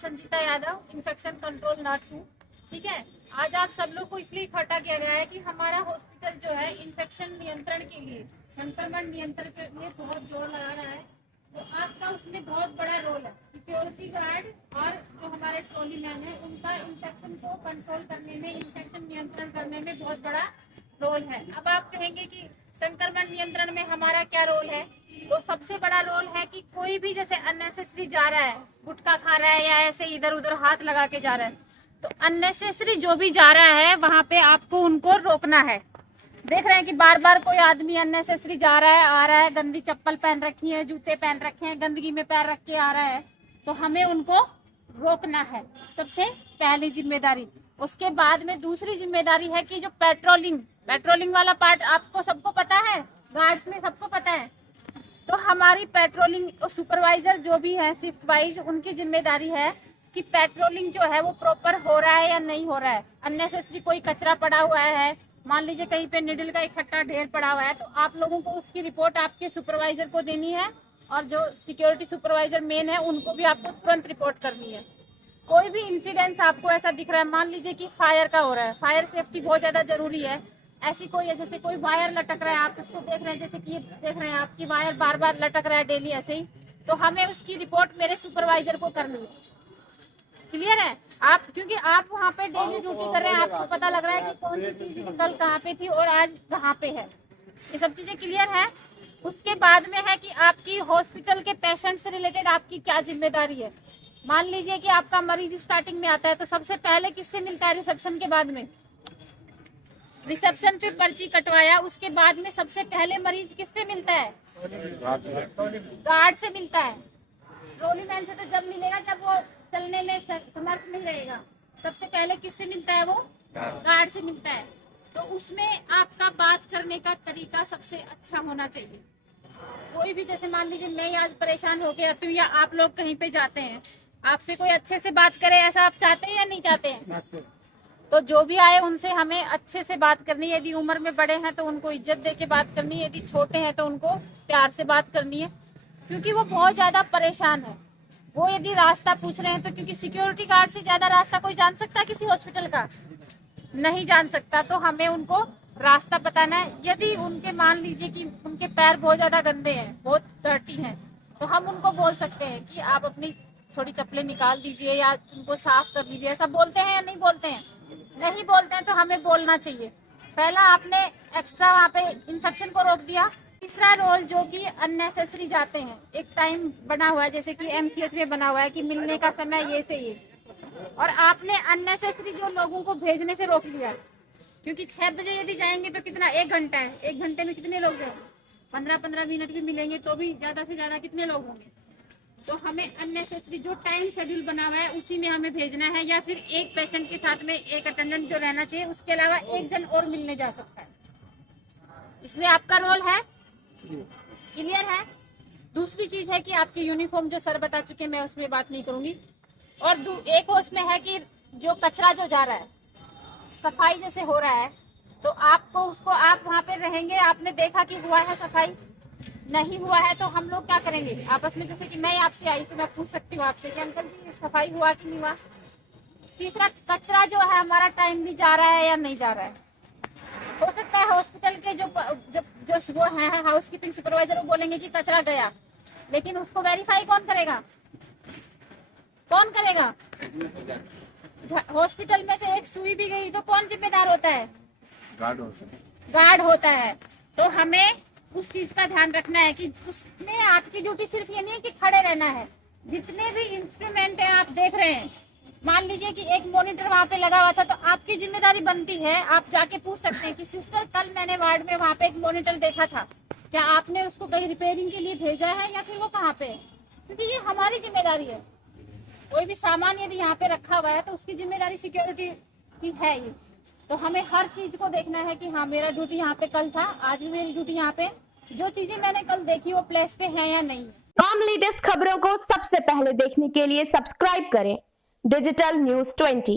Sanjita Yadav, infection control nurse हूँ। ठीक है, आज आप सब लोग को इसलिए इकट्ठा किया गया है कि हमारा हॉस्पिटल जो है इन्फेक्शन नियंत्रण के लिए, संक्रमण नियंत्रण के लिए बहुत जोर लगा रहा है। तो आपका उसमें बहुत बड़ा रोल है। सिक्योरिटी गार्ड और जो हमारे ट्रॉली मैन है, उनका इन्फेक्शन को कंट्रोल करने में, इन्फेक्शन नियंत्रण करने में बहुत बड़ा रोल है। अब आप कहेंगे कि संक्रमण नियंत्रण में हमारा क्या रोल है? तो सबसे बड़ा रोल है कि कोई भी जैसे अननेसेसरी जा रहा है, गुटखा खा रहा है या ऐसे इधर उधर हाथ लगा के जा रहा है, तो अननेसेसरी जो भी जा रहा है वहां पे आपको उनको रोकना है। देख रहे हैं कि बार बार कोई आदमी अननेसेसरी जा रहा है, आ रहा है, गंदी चप्पल पहन रखी है, जूते पहन रखे हैं, गंदगी में पैर रख के आ रहा है, तो हमें उनको रोकना है, सबसे पहली जिम्मेदारी। उसके बाद में दूसरी जिम्मेदारी है कि जो पेट्रोलिंग वाला पार्ट आपको सबको पता है, गार्ड्स में सबको पता है, तो हमारी पेट्रोलिंग सुपरवाइजर जो भी है शिफ्ट वाइज, उनकी जिम्मेदारी है कि पेट्रोलिंग जो है वो प्रॉपर हो रहा है या नहीं हो रहा है। अननेसेसरी कोई कचरा पड़ा हुआ है, मान लीजिए कहीं पे निडल का इकट्ठा ढेर पड़ा हुआ है, तो आप लोगों को उसकी रिपोर्ट आपके सुपरवाइजर को देनी है, और जो सिक्योरिटी सुपरवाइजर मेन है उनको भी आपको तुरंत रिपोर्ट करनी है। कोई भी इंसिडेंस आपको ऐसा दिख रहा है, मान लीजिए कि फायर का हो रहा है, फायर सेफ्टी बहुत ज्यादा जरूरी है, ऐसी कोई है जैसे कोई वायर लटक रहा है, आप उसको देख रहे हैं, जैसे कि ये देख रहे हैं आपकी वायर बार बार लटक रहा है डेली ऐसे ही, तो हमें उसकी रिपोर्ट मेरे सुपरवाइजर को करनी है। क्लियर है? आप क्योंकि आप वहाँ पे डेली ड्यूटी कर रहे हैं, आपको पता लग रहा है कि कौन सी चीज कल कहाँ पे थी और आज कहाँ पे है, ये सब चीजें क्लियर है। उसके बाद में है कि आपकी हॉस्पिटल के पेशेंट से रिलेटेड आपकी क्या जिम्मेदारी है। मान लीजिए कि आपका मरीज स्टार्टिंग में आता है, तो सबसे पहले किससे मिलता है? रिसेप्शन के बाद में, रिसेप्शन पे पर्ची कटवाया, उसके बाद में सबसे पहले मरीज किससे मिलता है? गार्ड से मिलता है। ट्रॉली मैन से तो जब मिलेगा जब वो चलने में समर्थ नहीं रहेगा। सबसे पहले किससे मिलता है? वो गार्ड से मिलता है। तो उसमें आपका बात करने का तरीका सबसे अच्छा होना चाहिए। कोई भी जैसे मान लीजिए मैं आज परेशान होके आती हूँ या आप लोग कहीं पे जाते हैं, आपसे कोई अच्छे से बात करे, ऐसा आप चाहते हैं या नहीं चाहते हैं? तो जो भी आए उनसे हमें अच्छे से बात करनी है। यदि उम्र में बड़े हैं तो उनको इज्जत दे के बात करनी है, यदि छोटे हैं तो उनको प्यार से बात करनी है, क्योंकि वो बहुत ज्यादा परेशान है। वो यदि रास्ता पूछ रहे हैं तो, क्योंकि सिक्योरिटी गार्ड से ज्यादा रास्ता कोई जान सकता है किसी हॉस्पिटल का? नहीं जान सकता। तो हमें उनको रास्ता बताना है। यदि उनके मान लीजिए कि उनके पैर बहुत ज्यादा गंदे हैं, बहुत डर्टी हैं, तो हम उनको बोल सकते हैं कि आप अपनी थोड़ी चप्पलें निकाल दीजिए या उनको साफ कर लीजिए। ऐसा बोलते हैं या नहीं बोलते हैं? नहीं बोलते हैं तो हमें बोलना चाहिए। पहला आपने एक्स्ट्रा वहाँ पे इन्फेक्शन को रोक दिया। तीसरा रोल जो कि अननेसेसरी जाते हैं, एक टाइम बना हुआ है, जैसे कि एमसीएच में बना हुआ है कि मिलने का समय ये से ये, और आपने अननेसेसरी जो लोगों को भेजने से रोक लिया, क्योंकि 6 बजे यदि जाएंगे तो कितना, 1 घंटा है, 1 घंटे में कितने लोग जाएंगे? 15-15 मिनट भी मिलेंगे तो भी ज्यादा से ज्यादा कितने लोग होंगे? तो हमें अननेसेसरी जो टाइम शेड्यूल बना हुआ है उसी में हमें भेजना है, या फिर एक पेशेंट के साथ में एक अटेंडेंट जो रहना चाहिए, उसके अलावा एक जन और मिलने जा सकता है। इसमें आपका रोल है। क्लियर है? दूसरी चीज है कि आपकी यूनिफॉर्म जो सर बता चुके हैं, मैं उसमें बात नहीं करूंगी। और एक उसमें है कि जो कचरा जो जा रहा है, सफाई जैसे हो रहा है, तो आपको उसको, आप वहाँ पे रहेंगे, आपने देखा कि हुआ है सफाई, नहीं हुआ है तो हम लोग क्या करेंगे आपस में, जैसे कि मैं आपसे आई तो मैं पूछ सकती हूँ आपसे कि अंकल जी सफाई हुआ कि नहीं हुआ। तीसरा, कचरा जो है हमारा टाइमली जा रहा है या नहीं जा रहा है। हो सकता है हॉस्पिटल के जो वो हैं हाउसकीपिंग सुपरवाइजर, वो बोलेंगे कि कचरा गया, लेकिन उसको वेरीफाई कौन करेगा? कौन करेगा? हॉस्पिटल में से एक सुई भी गई तो कौन जिम्मेदार होता है? गार्ड होता है। तो हमें उस चीज का ध्यान रखना है कि उसमें आपकी ड्यूटी सिर्फ ये नहीं है कि खड़े रहना है। जितने भी इंस्ट्रूमेंट है आप देख रहे हैं, मान लीजिए कि एक मॉनिटर वहाँ पे लगा हुआ था, तो आपकी जिम्मेदारी बनती है, आप जाके पूछ सकते हैं कि सिस्टर कल मैंने वार्ड में वहाँ पे एक मॉनिटर देखा था, क्या आपने उसको कहीं रिपेयरिंग के लिए भेजा है या फिर वो कहाँ पे है? क्योंकि ये हमारी जिम्मेदारी है। कोई भी सामान यदि यहाँ पे रखा हुआ है तो उसकी जिम्मेदारी सिक्योरिटी की है ही। तो हमें हर चीज को देखना है कि हाँ मेरा ड्यूटी यहाँ पे कल था, आज भी मेरी ड्यूटी यहाँ पे, जो चीजें मैंने कल देखी वो प्लेस पे है या नहीं। तमाम लेटेस्ट खबरों को सबसे पहले देखने के लिए सब्सक्राइब करें डिजिटल न्यूज 20।